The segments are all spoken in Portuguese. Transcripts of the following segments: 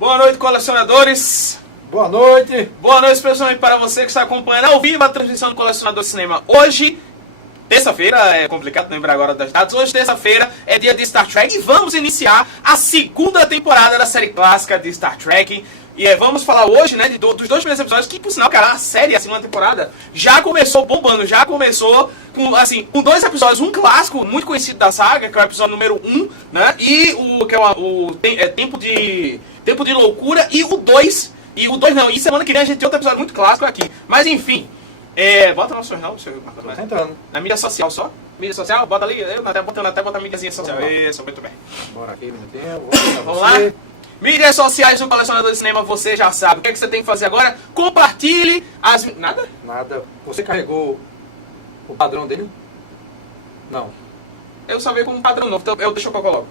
Boa noite, colecionadores. Boa noite. Boa noite, especialmente para você que está acompanhando ao vivo a transmissão do Colecionador Cinema. Hoje, terça-feira, é complicado lembrar agora das datas. Hoje, terça-feira, é dia de Star Trek e vamos iniciar a segunda temporada da série clássica de Star Trek. E vamos falar hoje, né, dos dois primeiros episódios, que por sinal, cara, a série, a segunda temporada, já começou bombando, já começou com dois episódios, um clássico, muito conhecido da saga, que é o episódio número 1, né, e Tempo de Loucura, e o 2 não, e semana que vem a gente tem outro episódio muito clássico aqui, mas enfim, bota no jornal, seu Marco, Tô tentando. Na mídia social só, mídia social, bota ali, eu até botando a mídiazinha social, isso, muito bem. Bora aqui, minutinho, vamos lá. Mídias sociais do Colecionador de Cinema, você já sabe. O que é que você tem que fazer agora? Compartilhe as... Nada? Nada. Você carregou o padrão dele? Não. Eu só veio com um padrão novo, então deixa eu colocar.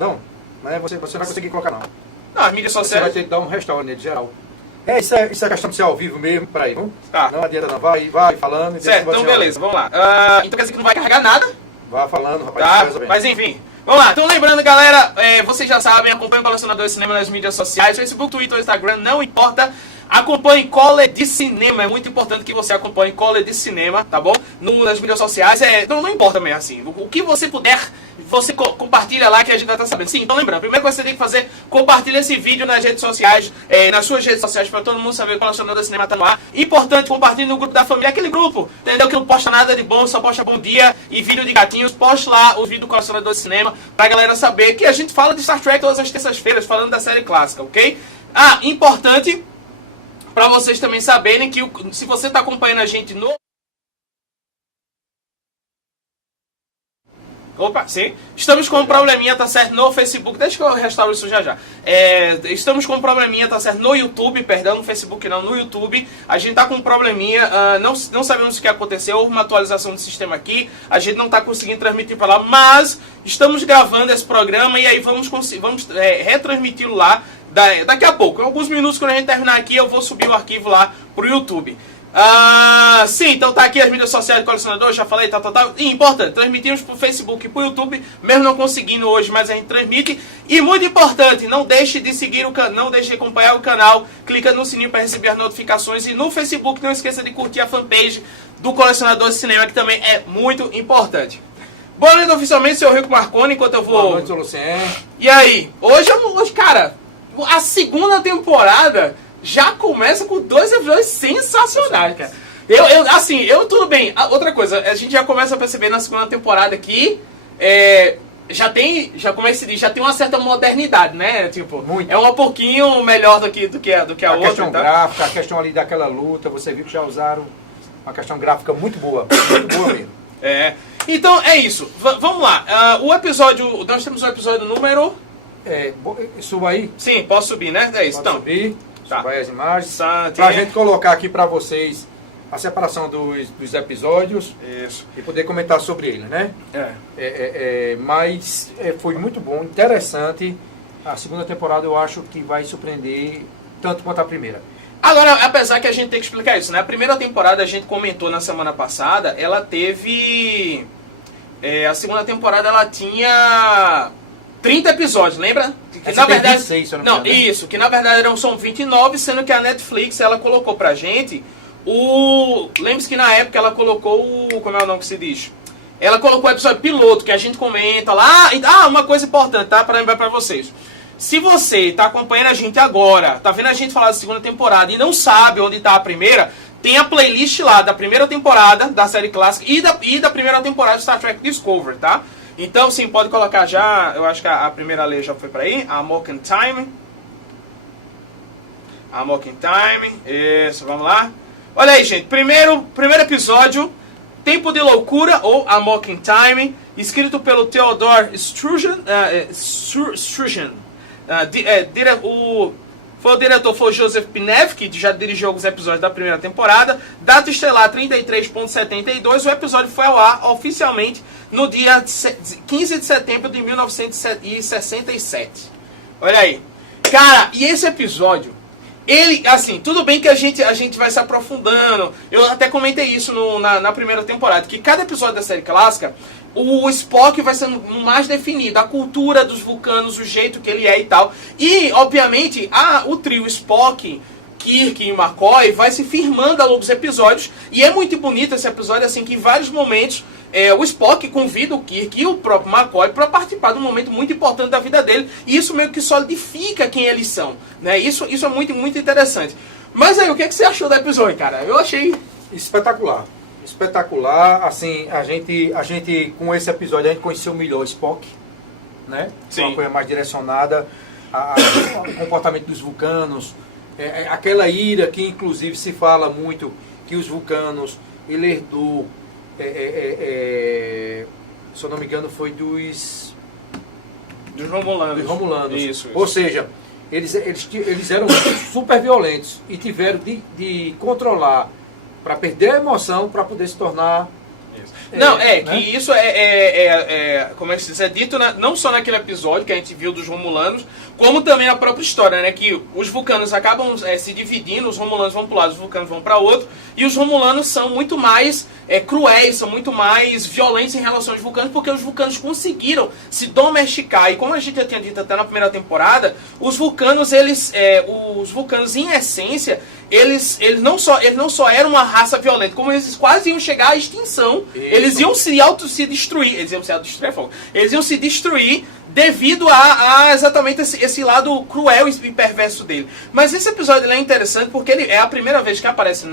Não. Mas você não vai conseguir colocar, não. Não, as mídias Você sociais... vai ter que dar um restauro nele, geral. Isso é questão de ser ao vivo mesmo, peraí, vamos? Tá. Não adianta não, vai falando. Certo, então beleza, vamos lá. Então quer dizer que não vai carregar nada? Vai falando, rapaz. Tá, mas enfim... Vamos lá, então lembrando, galera, vocês já sabem, acompanhem o Colecionador de Cinema nas mídias sociais, Facebook, Twitter, Instagram, não importa. Acompanhe Cole de Cinema, é muito importante que você acompanhe Cole de Cinema, tá bom? Nas mídias sociais, não importa mesmo assim, o que você puder, você compartilha lá que a gente vai estar sabendo. Sim, então lembrando, primeiro que você tem que fazer, compartilha esse vídeo nas redes sociais, nas suas redes sociais, para todo mundo saber que o Colecionador de Cinema tá no ar. Importante, compartilhe no grupo da família, aquele grupo, entendeu? Que não posta nada de bom, só posta bom dia e vídeo de gatinhos. Poste lá os vídeos do Colecionador de Cinema, pra galera saber que a gente fala de Star Trek todas as terças-feiras, falando da série clássica, ok? Importante... Para vocês também saberem que se você está acompanhando a gente no... Opa, sim. Estamos com um probleminha, tá certo, no Facebook. Deixa que eu restauro isso já. Estamos com um probleminha, tá certo, no YouTube, perdão, no Facebook não, no YouTube. A gente tá com um probleminha, não sabemos o que aconteceu, houve uma atualização do sistema aqui. A gente não tá conseguindo transmitir para lá, mas estamos gravando esse programa e aí vamos retransmiti-lo lá. Daqui a pouco, em alguns minutos, quando a gente terminar aqui, eu vou subir o arquivo lá pro YouTube. Sim, então tá aqui as mídias sociais do Colecionador, já falei, tal. E importante, transmitimos pro Facebook e pro YouTube, mesmo não conseguindo hoje, mas a gente transmite. E muito importante, não deixe de seguir o canal, não deixe de acompanhar o canal, clica no sininho para receber as notificações. E no Facebook, não esqueça de curtir a fanpage do Colecionador de Cinema, que também é muito importante. Boa noite oficialmente, seu Rico Marconi, enquanto eu vou... Boa noite, Luciano. E aí, hoje, cara... A segunda temporada já começa com dois episódios sensacionais, cara. Tudo bem. Outra coisa, a gente já começa a perceber na segunda temporada que já tem uma certa modernidade, né? Tipo, muito. É um pouquinho melhor do que a outra. A questão tá? gráfica, a questão ali daquela luta, você viu que já usaram uma questão gráfica muito boa. Muito boa mesmo. Então é isso. Vamos lá. Nós temos o episódio número... Suba aí. Sim, posso subir, né? É isso. Pode então. subir, Tá. suba aí as imagens. Santinha. Pra gente colocar aqui pra vocês a separação dos episódios. Isso. E poder comentar sobre ele, né? Mas foi muito bom, interessante. A segunda temporada eu acho que vai surpreender tanto quanto a primeira. Agora, apesar que a gente tem que explicar isso, né? A primeira temporada, a gente comentou na semana passada, ela teve... a segunda temporada, ela tinha 30 episódios, lembra? Que na verdade... 26, se eu não me engano, né? Isso, que na verdade são 29, sendo que a Netflix, ela colocou pra gente Lembre-se que na época ela colocou como é o nome que se diz? Ela colocou o episódio piloto, que a gente comenta lá. Uma coisa importante, tá? Pra lembrar pra vocês. Se você tá acompanhando a gente agora, tá vendo a gente falar da segunda temporada e não sabe onde tá a primeira, tem a playlist lá da primeira temporada da série clássica e da primeira temporada de Star Trek Discovery, tá? Então, sim, pode colocar já. Eu acho que a primeira lei já foi pra aí. A Mock Time. A Mock Time. Isso, vamos lá. Olha aí, gente. Primeiro episódio. Tempo de Loucura, ou A Mock Time. Escrito pelo Theodore Sturgeon. Foi o diretor, foi o Joseph Pinev, que já dirigiu alguns episódios da primeira temporada. Data estelar 33.72. O episódio foi ao ar oficialmente no dia 15 de setembro de 1967. Olha aí. Cara, e esse episódio, Ele, assim, tudo bem que a gente vai se aprofundando. Eu até comentei isso na primeira temporada, que cada episódio da série clássica, o Spock vai sendo mais definido, a cultura dos vulcanos, o jeito que ele é e tal. E, obviamente, o trio Spock, Kirk e McCoy vai se firmando ao longo dos episódios. E é muito bonito esse episódio, assim, que em vários momentos o Spock convida o Kirk e o próprio McCoy para participar de um momento muito importante da vida dele. E isso meio que solidifica quem eles são, né? Isso é muito, muito interessante. Mas aí, o que você achou do episódio, cara? Eu achei espetacular. Espetacular. Assim, a gente com esse episódio, a gente conheceu melhor o Spock, né? Sim. Uma coisa mais direcionada ao comportamento dos vulcanos. Aquela ira que, inclusive, se fala muito que os vulcanos, ele herdou, se eu não me engano, foi dos Romulanos. Isso. Ou seja, eles eram super violentos e tiveram de controlar para perder a emoção para poder se tornar... Não, né? que isso como é que se diz? É dito não só naquele episódio que a gente viu dos Romulanos, como também na própria história, né? Que os vulcanos acabam se dividindo, os Romulanos vão para um lado, os vulcanos vão para outro, e os Romulanos são muito mais cruéis, são muito mais violentos em relação aos vulcanos, porque os vulcanos conseguiram se domesticar. E como a gente já tinha dito até na primeira temporada, os vulcanos, em essência, eles não só eram uma raça violenta, como eles quase iam chegar à extinção. Isso. Eles iam se destruir. Eles iam se destruir devido a exatamente esse lado cruel e perverso dele. Mas esse episódio ele é interessante porque ele é a primeira vez que aparece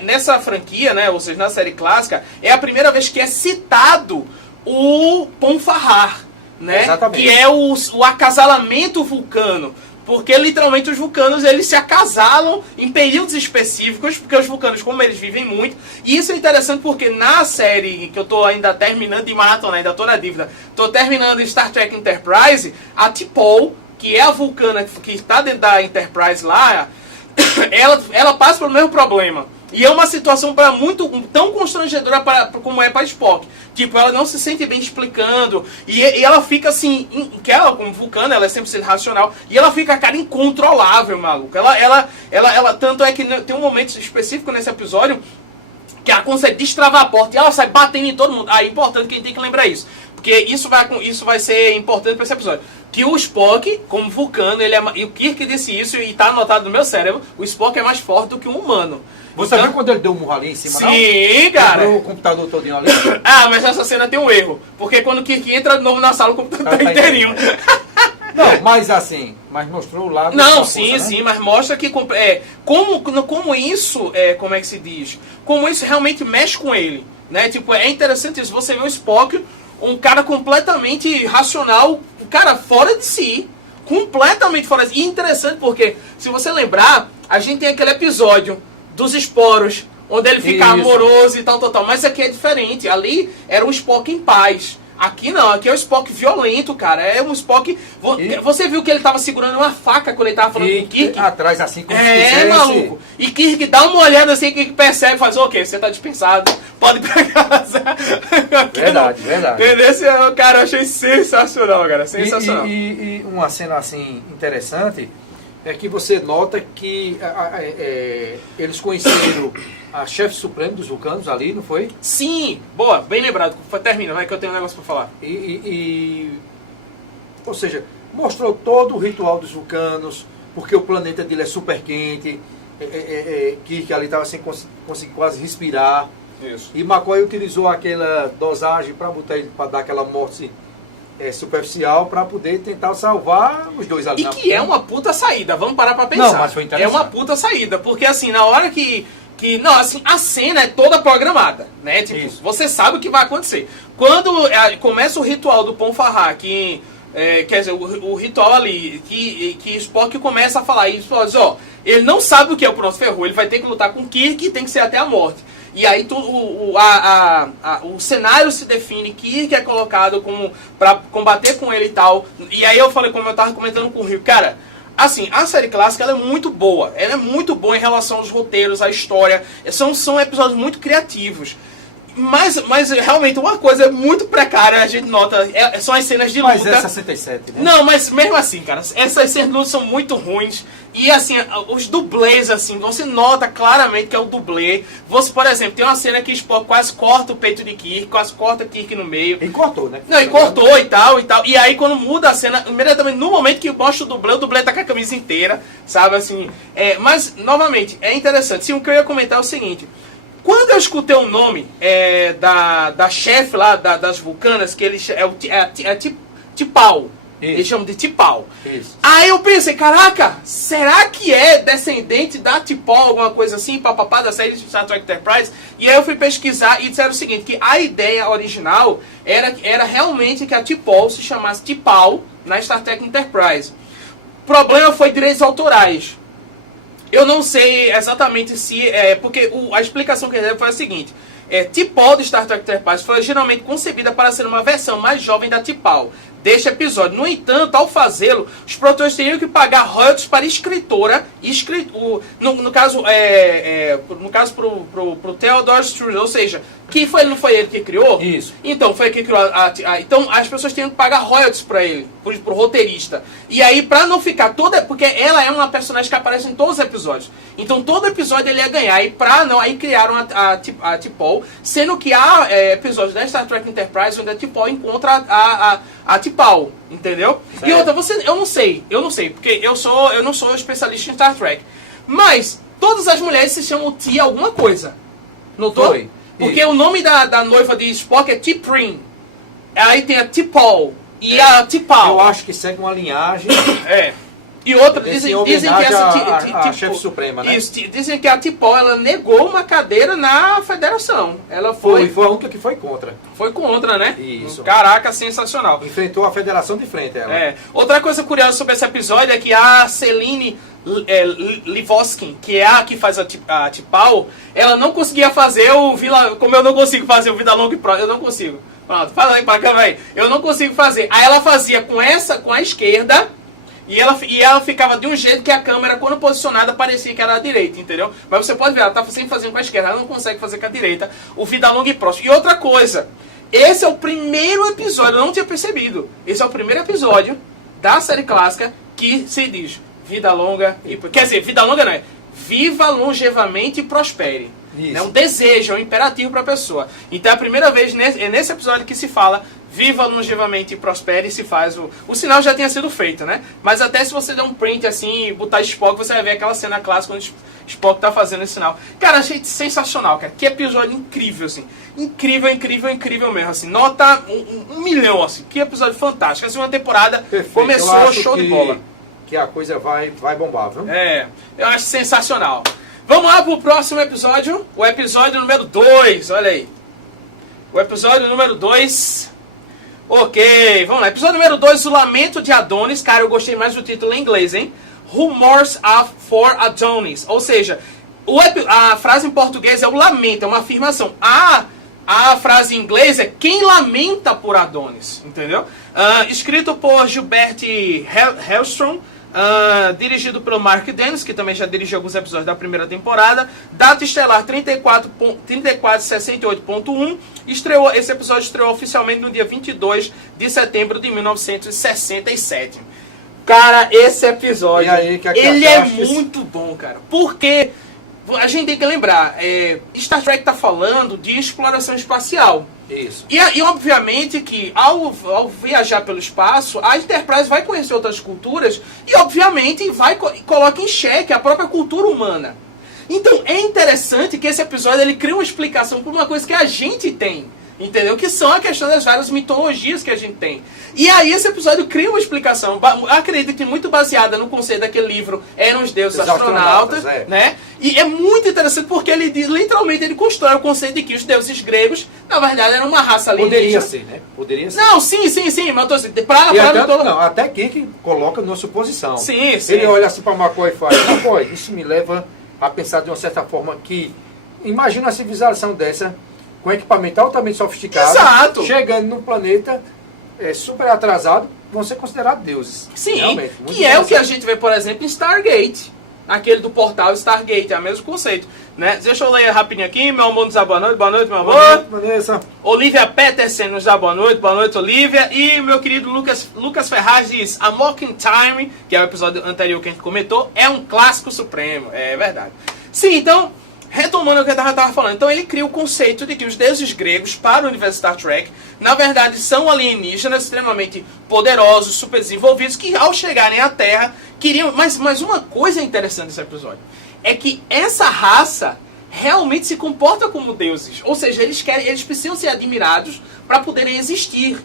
nessa franquia, né, ou seja, na série clássica, é a primeira vez que é citado o Pon-Farrar, né, exatamente. que é o acasalamento vulcano. Porque literalmente os vulcanos eles se acasalam em períodos específicos, porque os vulcanos, como eles vivem muito, e isso é interessante porque na série que eu tô ainda terminando de maratona, ainda tô na dívida, tô terminando Star Trek Enterprise, a T'Pol, que é a vulcana que está dentro da Enterprise lá, ela passa pelo mesmo problema. E é uma situação tão constrangedora como é para Spock. Tipo, ela não se sente bem explicando. E ela fica assim, que ela, como vulcana, ela é sempre sendo racional. E ela fica, cara, incontrolável, maluco. Ela tanto é que tem um momento específico nesse episódio que ela consegue destravar a porta e ela sai batendo em todo mundo. É importante que a gente tem que lembrar isso. Porque isso vai ser importante para esse episódio. Que o Spock, como vulcano, e o Kirk disse isso e tá anotado no meu cérebro, o Spock é mais forte do que um humano. Você viu quando ele deu um murro ali em cima, não? Sim, cara. Quebrou o computador todinho ali. Mas essa cena tem um erro. Porque quando o Kirk entra de novo na sala, o computador tá inteirinho. Não, mas assim, mostrou o lado... Não, sim, força, né? Mas mostra que como isso, como é que se diz? Como isso realmente mexe com ele, né? Tipo, é interessante isso. Você vê o Spock, um cara completamente racional, um cara fora de si. Completamente fora de si. E interessante porque, se você lembrar, a gente tem aquele episódio dos esporos, onde ele fica amoroso e tal. Mas aqui é diferente. Ali era um Spock em paz. Aqui não, aqui é um Spock violento, cara. É um Spock... Você viu que ele tava segurando uma faca quando ele tava falando com o Kirk? Atrás, assim, como se quisesse. Maluco. E Kirk dá uma olhada assim, que percebe, faz, ok, você tá dispensado, pode ir pra casa. Verdade. Entendeu? Cara, eu achei sensacional, cara. Sensacional. E uma cena, assim, interessante... é que você nota que eles conheceram a chefe suprema dos vulcanos ali, não foi? Sim! Boa, bem lembrado. Termina, vai que eu tenho um negócio pra falar. Ou seja, mostrou todo o ritual dos vulcanos, porque o planeta dele é super quente, que ali estava sem conseguir quase respirar. Isso. E McCoy utilizou aquela dosagem para botar ele, para dar aquela morte superficial, para poder tentar salvar os dois ali. E que é uma puta saída, vamos parar pra pensar. Não, mas foi interessante. É uma puta saída, porque assim, na hora não, assim, a cena é toda programada, né? Tipo, isso. Você sabe o que vai acontecer. Quando começa o ritual do Pon-Farrar, quer dizer, o ritual ali, que Spock começa a falar, e Spock diz, ele não sabe o que é o Pronto Ferrou, ele vai ter que lutar com Kirk e tem que ser até a morte. E aí o cenário se define, Kirk é colocado para combater com ele e tal. E aí eu falei, como eu tava comentando com o Rio, cara, assim, a série clássica ela é muito boa. Ela é muito boa em relação aos roteiros, à história. São episódios muito criativos. Mas realmente uma coisa muito precária, a gente nota, são as cenas de luta. Mas é 67, né? Não, mas mesmo assim, cara, essas cenas de luta são muito ruins. E assim, os dublês, assim, você nota claramente que é o dublê. Você, por exemplo, tem uma cena que Spock quase corta o peito de Kirk, quase corta Kirk no meio. E cortou, né? Não, e cortou e tal. E aí quando muda a cena, imediatamente no momento que mostra o dublê tá com a camisa inteira, sabe, assim. Mas, novamente, é interessante. Sim, o que eu ia comentar é o seguinte. Quando eu escutei o nome da chefe lá das vulcanas, que ele é T'Pau. Eles chamam de T'Pau. Aí eu pensei, caraca, será que é descendente da T'Pau, alguma coisa assim, papapá, da série de Star Trek Enterprise? E aí eu fui pesquisar e disseram o seguinte, que a ideia original era realmente que a T'Pau se chamasse T'Pau na Star Trek Enterprise. O problema foi direitos autorais. Eu não sei exatamente se... porque a explicação que ele deu foi a seguinte. T'Pau de Star Trek Enterprise foi geralmente concebida para ser uma versão mais jovem da T'Pau deste episódio. No entanto, ao fazê-lo, os produtores teriam que pagar royalties para a escritora, no caso pro Theodore Struzan, ou seja, não foi ele que criou? Isso. Então, foi ele que criou então as pessoas teriam que pagar royalties para ele, pro roteirista. E aí, para não ficar porque ela é uma personagem que aparece em todos os episódios. Então, todo episódio ele ia ganhar. E aí criaram a T'Pau, sendo que há episódios da Star Trek Enterprise onde a T'Pau encontra a T'Pau, entendeu? Certo. E outra, eu não sei, porque eu não sou especialista em Star Trek. Mas todas as mulheres se chamam T alguma coisa. Notou? Foi. Porque o nome da noiva de Spock é T'Pring. Aí tem a T'Pau e a T'Pau. Eu acho que segue uma linhagem. E outra, dizem que essa a chefe suprema, né? Isso, dizem que a T'Pau, ela negou uma cadeira na federação. Ela foi a única que foi contra. Foi contra, né? Isso. Caraca, sensacional. Enfrentou a federação de frente, ela. Outra coisa curiosa sobre esse episódio é que a Celine Livoskin, que é a que faz a T'Pau, ela não conseguia fazer como eu não consigo fazer o Vida Longa e Próspera, eu não consigo. Pronto, fala aí pra câmera aí. Eu não consigo fazer. Aí ela fazia com a esquerda, e ela ficava de um jeito que a câmera, quando posicionada, parecia que era a direita, entendeu? Mas você pode ver, ela tá sempre fazendo com a esquerda, ela não consegue fazer com a direita o Vida Longa e Próspera. E outra coisa, esse é o primeiro episódio, eu não tinha percebido, esse é o primeiro episódio da série clássica que se diz Vida Longa e... Quer dizer, Vida Longa não é, viva longevamente e prospere. É um desejo, é um imperativo para a pessoa. Então é a primeira vez nesse episódio que se fala viva longevamente e prospere e se faz o sinal já tinha sido feito, né? Mas até se você der um print assim e botar Spock, você vai ver aquela cena clássica onde Spock tá fazendo esse sinal. Cara, achei sensacional, cara. Que episódio incrível, assim. Incrível, incrível, incrível mesmo, assim. Nota 1 milhão, assim. Que episódio fantástico. A segunda temporada começou show de bola. Que a coisa vai bombar, viu? Eu acho sensacional. Vamos lá pro próximo episódio. O episódio número 2, olha aí. O episódio número 2. Ok, vamos lá. Episódio número 2, o Lamento de Adonis. Cara, eu gostei mais do título em inglês, hein? Rumors for Adonis. Ou seja, a frase em português é o lamento, é uma afirmação. A frase em inglês é quem lamenta por Adonis, entendeu? Escrito por Gilbert Hellstrom, dirigido pelo Mark Dennis, que também já dirigiu alguns episódios da primeira temporada. Data estelar 3468.1. Esse episódio estreou oficialmente no dia 22 de setembro de 1967. Cara, esse episódio, ele é muito bom, cara. Porque a gente tem que lembrar, Star Trek tá falando de exploração espacial. Isso. E obviamente que ao viajar pelo espaço, a Enterprise vai conhecer outras culturas e obviamente coloca em xeque a própria cultura humana. Então é interessante que esse episódio ele cria uma explicação por uma coisa que a gente tem. Entendeu? Que são a questão das várias mitologias que a gente tem. E aí esse episódio cria uma explicação, acredito que muito baseada no conceito daquele livro Eram os Deuses Astronautas, né? E é muito interessante porque ele literalmente constrói o conceito de que os deuses gregos, na verdade, eram uma raça alienígena. Poderia ser, né? Poderia ser. Não, sim, mas eu tô assim, até quem coloca numa suposição. Sim. Ele olha assim para McCoy e fala, McCoy, isso me leva a pensar de uma certa forma que, imagina uma civilização dessa, com equipamento altamente sofisticado, exato, chegando num planeta super atrasado, vão ser considerados deuses. Sim, que é o que a gente vê, por exemplo, em Stargate. Aquele do portal Stargate, é o mesmo conceito. Né? Deixa eu ler rapidinho aqui. Meu amor nos dá boa noite, meu amor. Boa noite, Vanessa. Olivia Petersen nos dá boa noite, Olivia. E meu querido Lucas Ferraz diz: A Mocking Time, que é o episódio anterior que a gente comentou, é um clássico supremo. É verdade. Sim, então, retomando o que eu estava falando, então ele cria o conceito de que os deuses gregos para o universo Star Trek, na verdade, são alienígenas extremamente poderosos, super desenvolvidos, que ao chegarem à Terra, queriam... Mas uma coisa interessante desse episódio é que essa raça realmente se comporta como deuses. Ou seja, eles precisam ser admirados para poderem existir.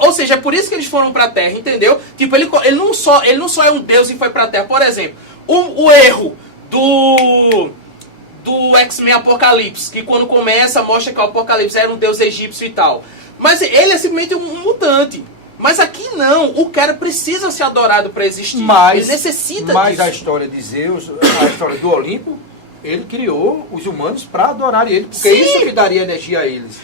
Ou seja, é por isso que eles foram para a Terra, entendeu? Tipo, ele não só é um deus e foi para a Terra. Por exemplo, o erro do X-Men Apocalipse, que quando começa mostra que o Apocalipse era um deus egípcio e tal. Mas ele é simplesmente um mutante. Mas aqui não, o cara precisa ser adorado para existir. Ele necessita disso. Mas a história de Zeus, a história do Olimpo, ele criou os humanos para adorarem ele, porque isso que daria energia a eles.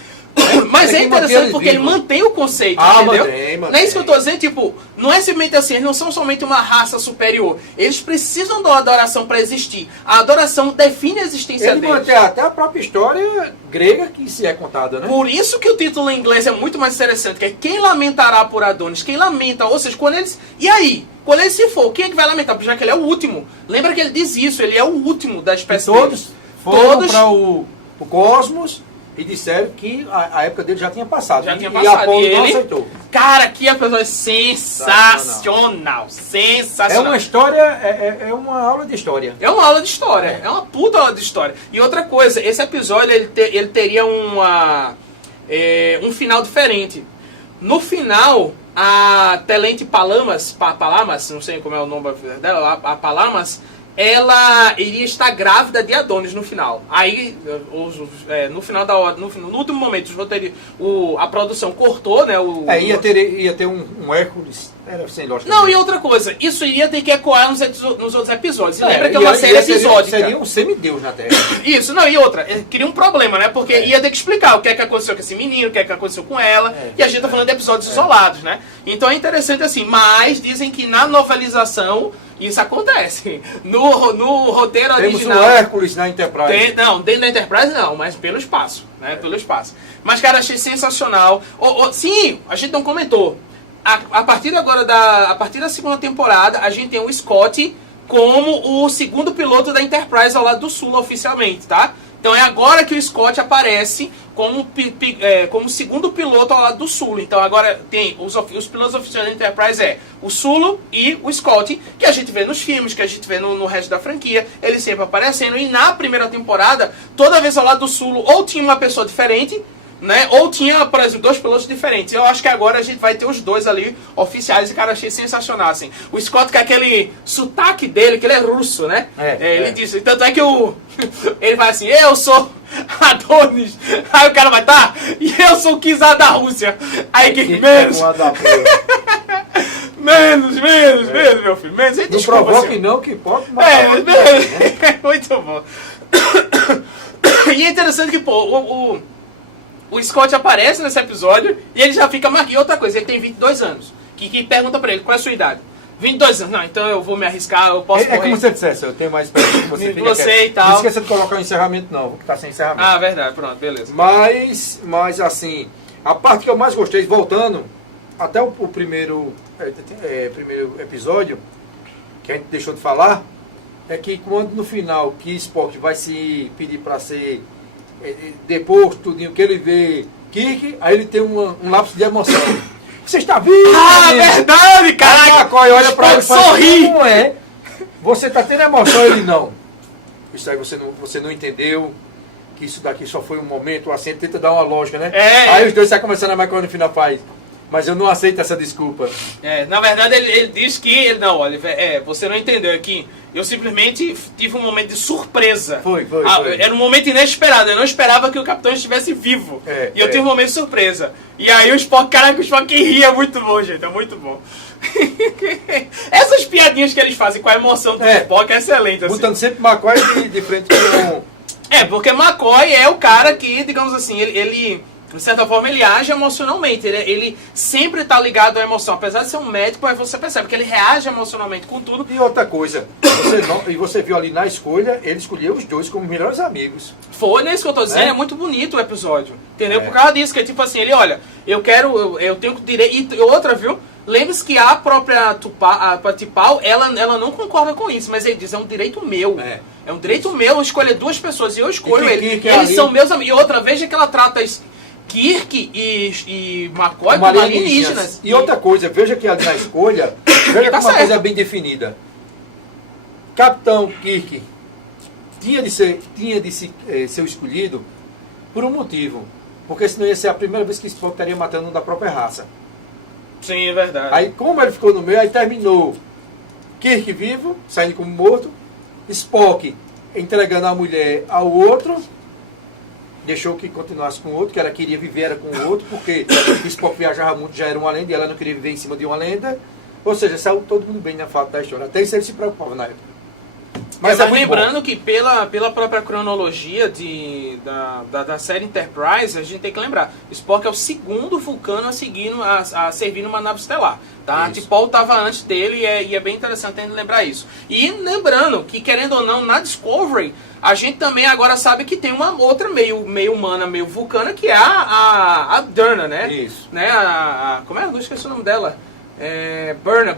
Mas é interessante porque ele mantém o conceito, entendeu? Mantém. Não é isso que eu estou dizendo, tipo, não é simplesmente assim, eles não são somente uma raça superior. Eles precisam da adoração para existir. A adoração define a existência deles. Ele mantém até a própria história grega que se é contada, né? Por isso que o título em inglês é muito mais interessante, que é Quem Lamentará por Adonis? Quem lamenta, ou seja, quando eles... E aí? Quando ele se for, quem é que vai lamentar? Já que ele é o último. Lembra que ele diz isso, ele é o último da espécie todos foram para o cosmos e disseram que a época dele já tinha passado. Já tinha passado. E Apolo não aceitou. Cara, que episódio sensacional. É uma história, é uma aula de história. É uma aula de história. É uma puta aula de história. E outra coisa, esse episódio ele teria um final diferente. No final, a Telente Palamas, não sei como é o nome dela, a Palamas, ela iria estar grávida de Adonis no final. Aí, no final no último momento, a produção cortou, né? Ia ter um Hércules. Era sem lógica. Não, e outra coisa, isso iria ter que ecoar nos outros episódios. Lembra que é uma série episódica. Seria um semideus na Terra. Isso, não, e outra, queria um problema, né? Porque ia ter que explicar o que é que aconteceu com esse menino, o que é que aconteceu com ela. E a gente tá falando de episódios isolados, né? Então é interessante assim, mas dizem que na novelização isso acontece. No roteiro original... Temos o Hércules na Enterprise. Não, dentro da Enterprise não, mas pelo espaço, né? Pelo espaço. Mas, cara, achei sensacional. Sim, a gente não comentou. A partir da segunda temporada, a gente tem o Scott como o segundo piloto da Enterprise ao lado do Sul, oficialmente, tá? Então é agora que o Scott aparece como segundo piloto ao lado do Sul. Então agora tem os pilotos oficiais da Enterprise o Sulo e o Scott, que a gente vê nos filmes, que a gente vê no resto da franquia, eles sempre aparecendo. E na primeira temporada, toda vez ao lado do Sulo, ou tinha uma pessoa diferente, né? Ou tinha, por exemplo, dois pilotos diferentes. Eu acho que agora a gente vai ter os dois ali oficiais e, cara, achei sensacional, assim. O Scott com aquele sotaque dele, que ele é russo, né? Ele disse, tanto é que ele vai assim, eu sou Adonis, aí o cara vai estar, e eu sou o Kizar da Rússia. Aí que menos. Menos, meu filho, menos. Não provoque não, que pode matar. Muito bom. E é interessante que, pô, o Scott aparece nesse episódio e ele já fica marcado. E outra coisa, ele tem 22 anos. Que pergunta pra ele, qual é a sua idade? 22 anos. Não, então eu vou me arriscar, eu posso morrer. É como você dissesse, eu tenho mais experiência que você. Você e tal. Não esqueça de colocar o encerramento não, que tá sem encerramento. Ah, verdade, pronto, beleza. Mas assim, a parte que eu mais gostei, voltando até o primeiro episódio, que a gente deixou de falar, é que quando no final que Spock vai se pedir pra ser depois tudinho que ele vê Kirk, aí ele tem um lapso de emoção. Você está vivo? Ah, verdade, cara! A McCoy olha pra ele e fala, sorri! Não é? Você está tendo emoção? Ele não. Isso aí você não entendeu, que isso daqui só foi um momento, assim, ele tenta dar uma lógica, né? Aí os dois saem conversando, a McCoy no final faz, mas eu não aceito essa desculpa. Na verdade ele diz que, não, olha, você não entendeu aqui. Eu simplesmente tive um momento de surpresa. Foi. Era um momento inesperado. Eu não esperava que o capitão estivesse vivo. E eu tive um momento de surpresa. E aí o Spock, caraca, o Spock ria. É muito bom, gente. É muito bom. Essas piadinhas que eles fazem com a emoção do Spock é excelente. Assim. Botando sempre McCoy de frente com... Porque McCoy é o cara que, digamos assim, ele de certa forma, ele age emocionalmente. Ele sempre está ligado à emoção. Apesar de ser um médico, mas você percebe que ele reage emocionalmente com tudo. E outra coisa, você viu ali na escolha, ele escolheu os dois como melhores amigos. Foi, é isso que eu tô dizendo, é muito bonito o episódio. Entendeu? Por causa disso, que é tipo assim, ele, olha, eu tenho direito. E outra, viu? Lembre-se que a própria T'Pau, ela não concorda com isso, mas ele diz, é um direito meu. É um direito meu escolher duas pessoas e eu escolho ele. Eles são meus amigos. E outra, veja que ela trata Kirk e McCoy como alienígenas. E outra coisa, veja que ali na escolha, veja como uma coisa é bem definida. Capitão Kirk tinha de ser escolhido por um motivo. Porque senão ia ser a primeira vez que Spock estaria matando um da própria raça. Sim, é verdade. Aí como ele ficou no meio, aí terminou Kirk vivo, saindo como morto, Spock entregando a mulher ao outro, deixou que continuasse com o outro, que ela queria viver com o outro, porque o Spock viajava muito, já era uma lenda, e ela não queria viver em cima de uma lenda. Ou seja, saiu todo mundo bem na fato da história. Até isso ele se preocupava na época. Mas lembrando que pela própria cronologia da série Enterprise, a gente tem que lembrar, Spock é o segundo vulcano a servir numa nave estelar. Tá? A T'Pol estava antes dele e é bem interessante lembrar isso. E lembrando que, querendo ou não, na Discovery, a gente também agora sabe que tem uma outra meio humana, meio vulcana, que é a Durna, né? Isso. Né? Como é? Eu não esqueci o nome dela. Burnham.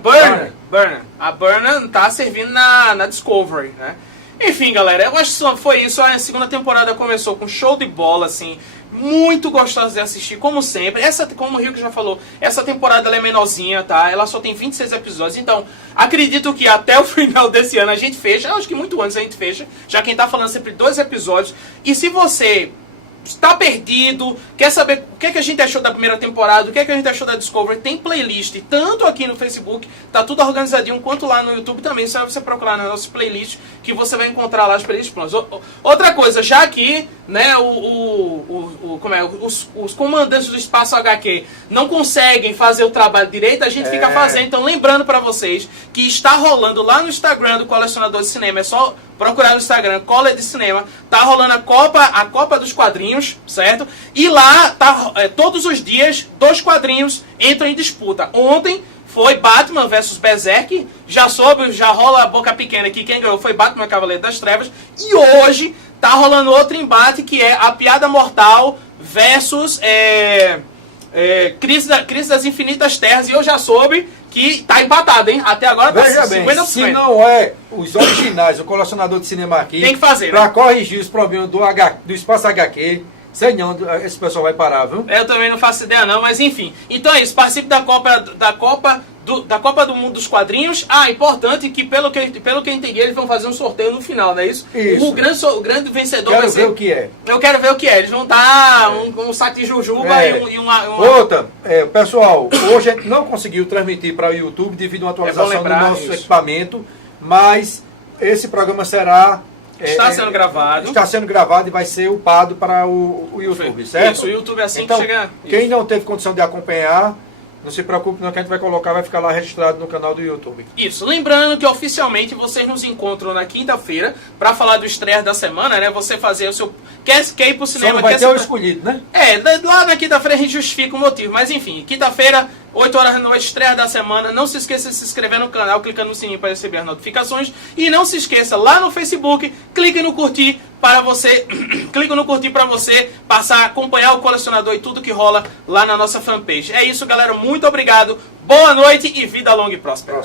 A Burnham tá servindo na Discovery, né? Enfim, galera, eu acho que foi isso. A segunda temporada começou com show de bola, assim, muito gostosa de assistir, como sempre. Como o Rico já falou, essa temporada ela é menorzinha, tá? Ela só tem 26 episódios, então acredito que até o final desse ano a gente fecha. Acho que muito antes a gente fecha, já quem tá falando sempre 2 episódios. E se você está perdido, quer saber o que a gente achou da primeira temporada, o que a gente achou da Discovery, tem playlist, tanto aqui no Facebook, tá tudo organizadinho, quanto lá no YouTube também, só você procurar nas nossas playlists, que você vai encontrar lá as playlists prontas. Outra coisa, já aqui, né, os comandantes do Espaço HQ não conseguem fazer o trabalho direito, a gente fica fazendo, então lembrando para vocês que está rolando lá no Instagram do Colecionador de Cinema, é só procurar no Instagram, Cole de Cinema, tá rolando a Copa dos Quadrinhos, certo? E lá, todos os dias, 2 quadrinhos entram em disputa. Ontem foi Batman vs Berserk, já rola a boca pequena aqui, quem ganhou foi Batman Cavaleiro das Trevas, e hoje tá rolando outro embate, que é a Piada Mortal versus Crise das Infinitas Terras, e eu já soube que tá empatado, hein? Até agora tá 50%. Se não é os originais, o Colecionador de Cinema aqui, tem que fazer, pra né? corrigir os problemas do Espaço HQ, sei não, esse pessoal vai parar, viu? Eu também não faço ideia não, mas enfim. Então é isso, participe da Copa do Mundo dos Quadrinhos. Importante que, pelo que eu entendi, eles vão fazer um sorteio no final, não é isso? Isso. O grande vencedor vai ser... Quero ver o que é. Eu quero ver o que é. Eles vão dar um saco de jujuba e uma... Outra, pessoal, hoje a gente não conseguiu transmitir para o YouTube devido a uma atualização do nosso equipamento, mas esse programa será... Está sendo gravado. Está sendo gravado e vai ser upado para o YouTube, certo? Isso, o YouTube assim então, que chegar. Quem não teve condição de acompanhar, não se preocupe, não, que a gente vai colocar, vai ficar lá registrado no canal do YouTube. Isso, lembrando que oficialmente vocês nos encontram na quinta-feira para falar do estreia da semana, né? Você fazer o seu... Quer ir pro cinema... Só não vai ter o escolhido, né? Lá na quinta-feira a gente justifica o motivo, mas enfim, quinta-feira, 8 horas da noite, estreia da semana. Não se esqueça de se inscrever no canal, clicando no sininho para receber as notificações. E não se esqueça, lá no Facebook, clique no curtir para você... clique no curtir para você passar a acompanhar o Colecionador e tudo que rola lá na nossa fanpage. É isso, galera. Muito obrigado. Boa noite e vida longa e próspera.